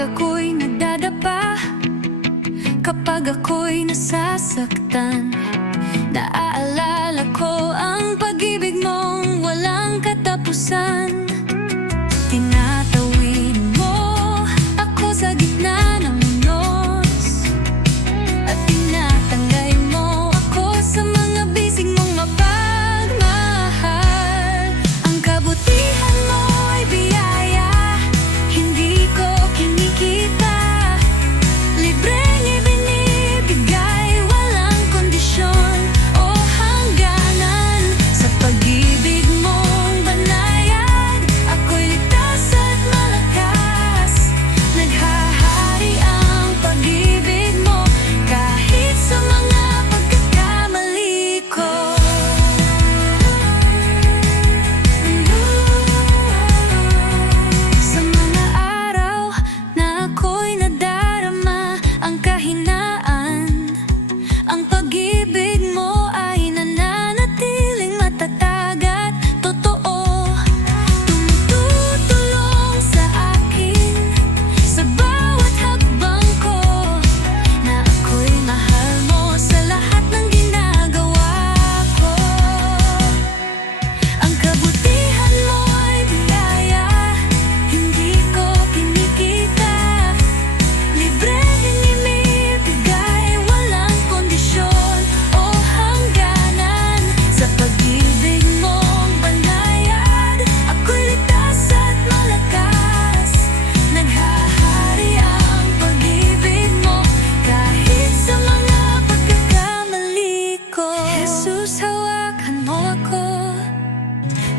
Kapag ako'y nadadapa Kapag ako'y nasasaktan Naaalala ko ang pag-ibig mong walang katapusan.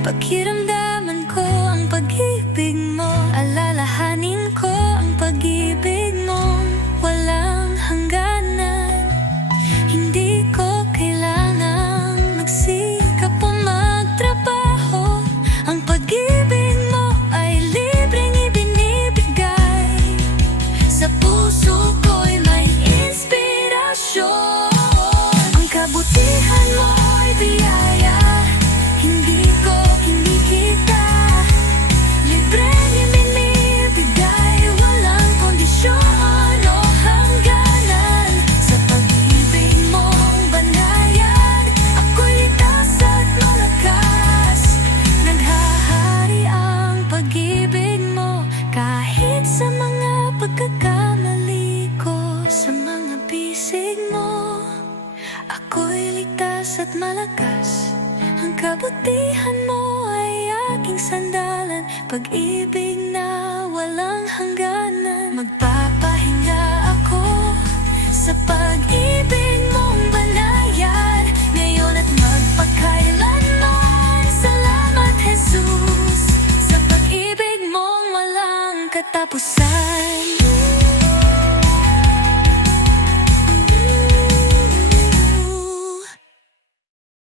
Pakiramdaman ko ang pag-ibig mo. Alalahanin ko ang pag-ibig mo. Walang hangganan. Hindi ko kailangang magsikap o magtrabaho. Ang pag-ibig mo ay libreng ibinibigay. Sa puso ko'y may inspirasyon. Ang kabutihan mo ay biyaya. Hindi bisig mo Ako'y ligtas at malakas. Ang kabutihan mo ay aking sandalan. Pag-ibig na walang hangganan. Magpapahinga ako Sa pag-ibig mong banayad Ngayon at magpakailanman. Salamat Jesus Sa pag-ibig mong walang katapusan